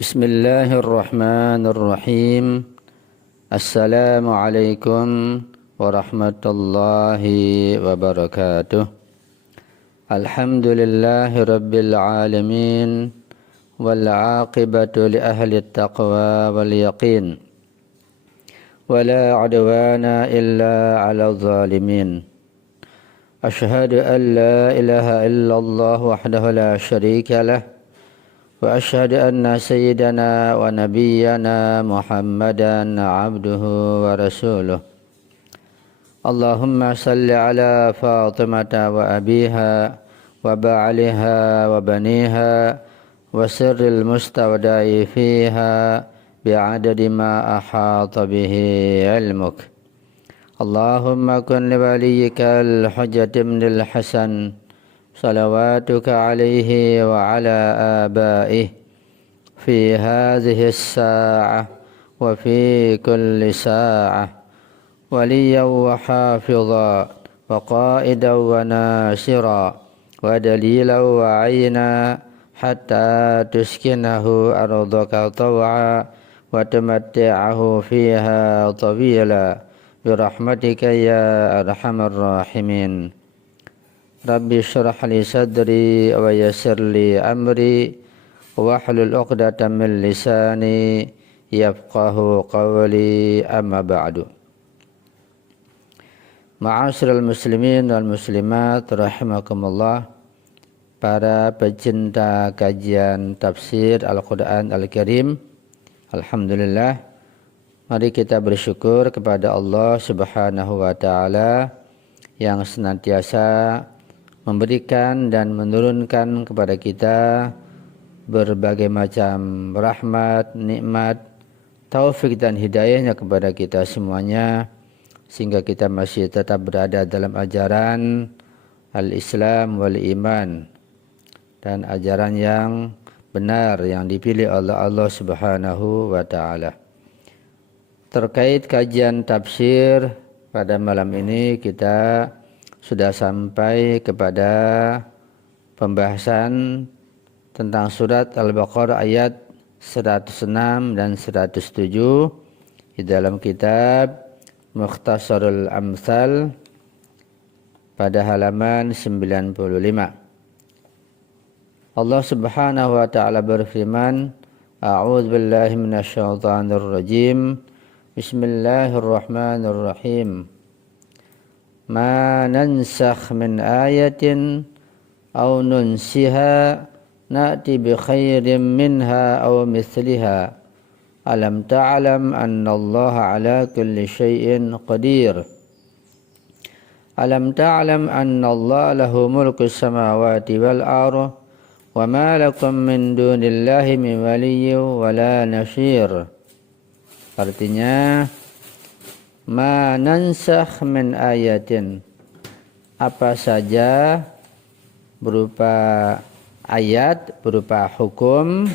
Bismillahirrahmanirrahim. Assalamualaikum warahmatullahi wabarakatuh. Alhamdulillahi rabbil alamin. Wal aqibatu li ahli taqwa wal yaqin. Wala adwana illa ala zalimin. Ashhadu an la ilaha illallah wahdahu la syarika lah. وأشهد أن سيدنا ونبينا محمدا عبده ورسوله اللهم صل على فاطمة وأبيها وبعلها وبنيها وسر المستودع فيها بعدد ما أحاط به علمك اللهم كن لوليك الحجة بن الحسن صلواتك عليه وعلى آبائه في هذه الساعة وفي كل ساعة وليا وحافظا وقائدا وناصرا ودليلا وعينا حتى تسكنه أرضك طوعا وتمتعه فيها طويلا برحمتك يا أرحم الراحمين Rabbi syrah li sadri wa yassir li amri wahlul 'uqdatam min lisani yafqahu qawli amma ba'du. Ma'asyiral muslimin wal muslimat rahimakumullah, para pecinta kajian tafsir Al-Qur'an Al-Karim, alhamdulillah, mari kita bersyukur kepada Allah Subhanahu wa taala yang senantiasa memberikan dan menurunkan kepada kita berbagai macam rahmat, nikmat, taufik dan hidayahnya kepada kita semuanya, sehingga kita masih tetap berada dalam ajaran al-Islam wal iman, dan ajaran yang benar yang dipilih oleh Allah Subhanahu wa taala. Terkait kajian tafsir pada malam ini, kita sudah sampai kepada pembahasan tentang surat Al-Baqarah ayat 106 dan 107 di dalam kitab Mukhtasarul Amsal pada halaman 95. Allah Subhanahu wa taala berfirman, A'udzu billahi minasyaitonir rajim. Bismillahirrahmanirrahim. Ma nansakh min ayatin aw nunsiha na'ti bi khairin minha aw mithliha alam ta'lam anna Allah ala kulli syai'in qadir alam ta'lam anna Allah lahu mulku samawati wal ardh wa ma lakum min dunillahi min waliyyin wa la nasyir. Artinya, ma nansakh min ayatin, apa saja berupa ayat, berupa hukum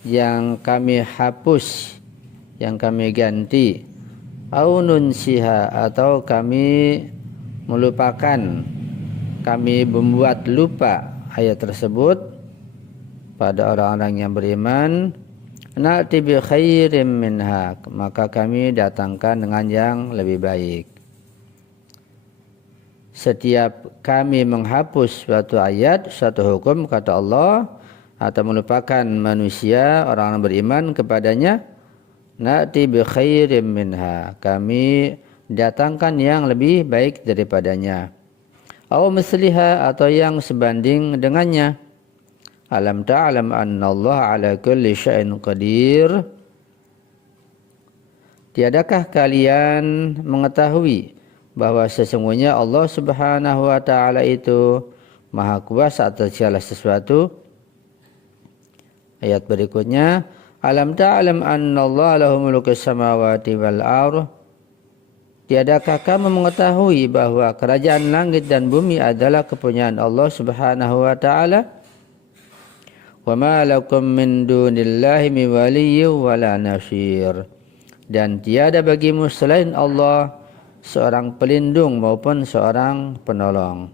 yang kami hapus, yang kami ganti, au nunsiha, atau kami melupakan, kami membuat lupa ayat tersebut pada orang-orang yang beriman, na'ti bi khairin minha, maka kami datangkan dengan yang lebih baik. Setiap kami menghapus suatu ayat, suatu hukum, kata Allah, atau melupakan manusia, orang-orang beriman kepadanya, na'ti bi khairin minha, kami datangkan yang lebih baik daripadanya. Aw misliha, atau yang sebanding dengannya. Alam ta'lam anna Allah ala kulli syai'in qadir. Tiadakah kalian mengetahui bahwa sesungguhnya Allah Subhanahu wa taala itu Maha Kuasa atas segala sesuatu? Ayat berikutnya, alam ta'lam anna Allah lahu mulku samawati wal ardh. Tiadakah kamu mengetahui bahwa kerajaan langit dan bumi adalah kepunyaan Allah Subhanahu wa taala? Wa ma lakum min dunillahi min waliyyin wa la nasyir. Dan tiada bagimu selain Allah seorang pelindung maupun seorang penolong.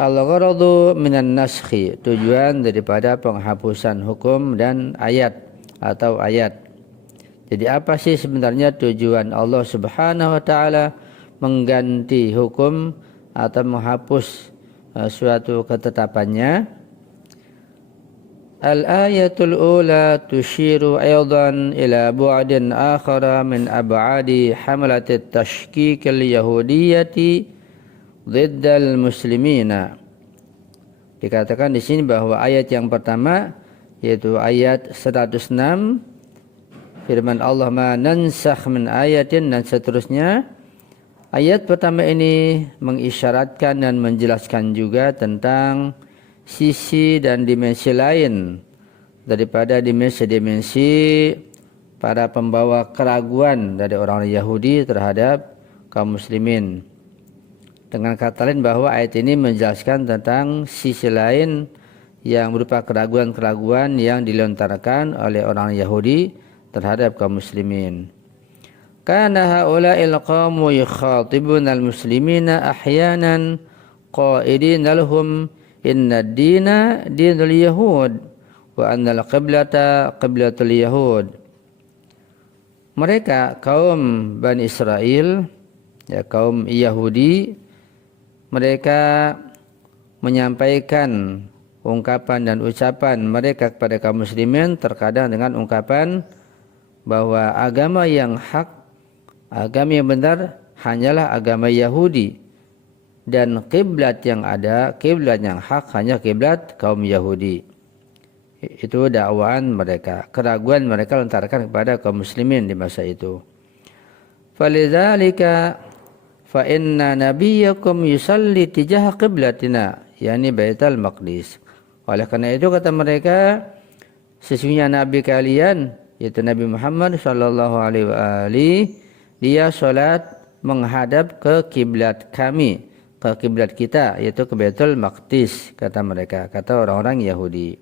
Al-gharadu minan naskhi, tujuan daripada penghapusan hukum dan ayat atau ayat. Jadi apa sih sebenarnya tujuan Allah Subhanahu wa taala mengganti hukum atau menghapus suatu ketetapannya? Al-ayatul ula tushiru aydan ila bu'din akhara min ab'adi hamalat at-tashkik al-yahudiyyati dhiddal muslimina. Dikatakan di sini bahwa ayat yang pertama yaitu ayat 106 firman Allah ma nansakh min ayatin dan seterusnya. Ayat pertama ini mengisyaratkan dan menjelaskan juga tentang sisi dan dimensi lain daripada dimensi-dimensi para pembawa keraguan dari orang Yahudi terhadap kaum muslimin. Dengan kata lain bahwa ayat ini menjelaskan tentang sisi lain yang berupa keraguan-keraguan yang dilontarkan oleh orang Yahudi terhadap kaum muslimin. Kana haula'il qaumu yukhatibuna al-muslimina ahyanan qaidin lahum inna ad-dina dinul yahud wa anna al-qiblata qiblatul yahud. Mereka kaum Bani Israel, ya kaum Yahudi, mereka menyampaikan ungkapan dan ucapan mereka kepada kaum muslimin terkadang dengan ungkapan bahwa agama yang hak, agama yang benar hanyalah agama Yahudi dan kiblat yang ada, kiblat yang hak hanya kiblat kaum Yahudi. Itu dakwaan mereka, keraguan mereka lontarkan kepada kaum muslimin di masa itu. Falidzalika fa inna nabiyyakum yusalli tijaha qiblatina, yakni Baitul Maqdis. Oleh karena itu kata mereka, sesungguhnya nabi kalian yaitu Nabi Muhammad sallallahu alaihi wasallam, dia salat menghadap ke kiblat kami, ke kiblat kita yaitu ke Baitul Maqdis, kata mereka, kata orang-orang Yahudi.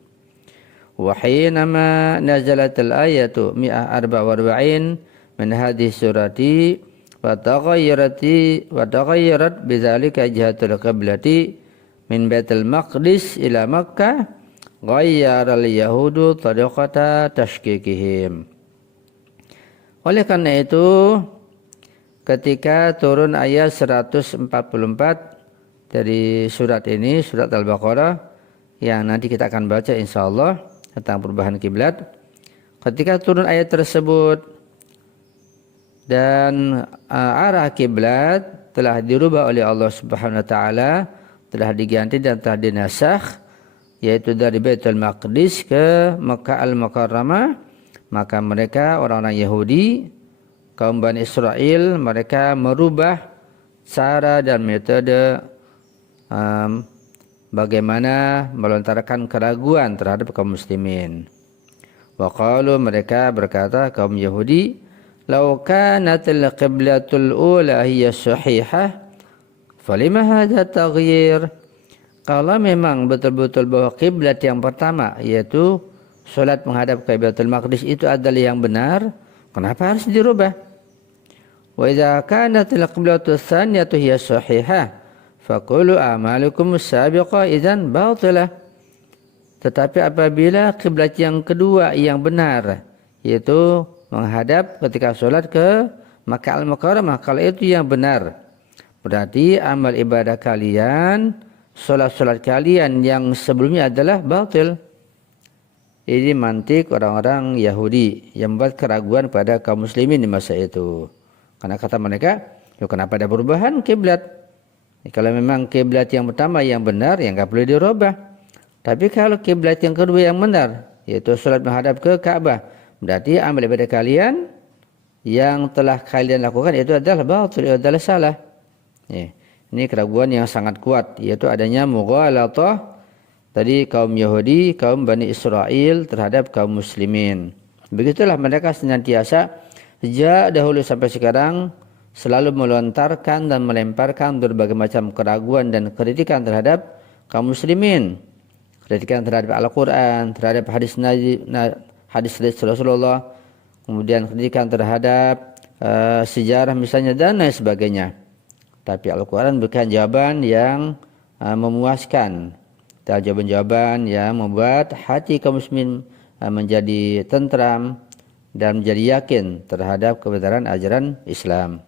Wa hinama nazalatul ayatu 144 min hadhihi surati wa taghayyarat bidzalika jihatul qiblati min Baitul Maqdis ila Makkah ghayyara al-yahudu tariqata tashkikihim. Oleh karena itu ketika turun ayat 144 dari surat ini, surat Al-Baqarah yang nanti kita akan baca insyaallah tentang perubahan kiblat, ketika turun ayat tersebut dan arah kiblat telah dirubah oleh Allah Subhanahu wa taala, telah diganti dan telah dinasakh, yaitu dari Baitul Maqdis ke Makkah Al-Mukarramah, maka mereka orang-orang Yahudi, kaum Bani Israel, mereka merubah cara dan metode bagaimana melontarkan keraguan terhadap kaum muslimin. Wa qalu, mereka berkata kaum Yahudi, law kanatil qiblatul ula hiya sahihah falima hadha taghyir. Kalau memang betul-betul bahwa kiblat yang pertama yaitu salat menghadap ke Baitul Maqdis itu adalah yang benar, kenapa harus dirubah? Wa idza kanatil qiblatus tsaniyatu hiya sahihah faqulu a'malukum as-sabiqah idzan batilah. Tetapi apabila kiblat yang kedua yang benar yaitu menghadap ketika salat ke Makkah Al-Mukarramah, kalau itu yang benar, berarti amal ibadah kalian, salat-salat kalian yang sebelumnya adalah batil. Ini mantik orang-orang Yahudi yang membuat keraguan pada kaum muslimin di masa itu. Karena kata mereka, kenapa ada perubahan kiblat? Kalau memang kiblat yang pertama yang benar, ya nggak perlu dirubah. Tapi kalau kiblat yang kedua yang benar, yaitu salat menghadap ke Ka'bah, berarti amal ibadah kalian yang telah kalian lakukan itu adalah batil, itu adalah salah. Ini keraguan yang sangat kuat, yaitu adanya mughalatah tadi kaum Yahudi, kaum Bani Israel terhadap kaum muslimin. Begitulah mereka senantiasa sejak dahulu sampai sekarang selalu melontarkan dan melemparkan berbagai macam keraguan dan kritikan terhadap kaum muslimin. Kritikan terhadap Al-Quran, terhadap hadis Rasulullah, kemudian kritikan terhadap sejarah misalnya dan lain sebagainya. Tapi Al-Quran bukan jawaban yang memuaskan. Jawaban-jawaban yang membuat hati kaum muslimin menjadi tentram dan menjadi yakin terhadap kebenaran ajaran Islam.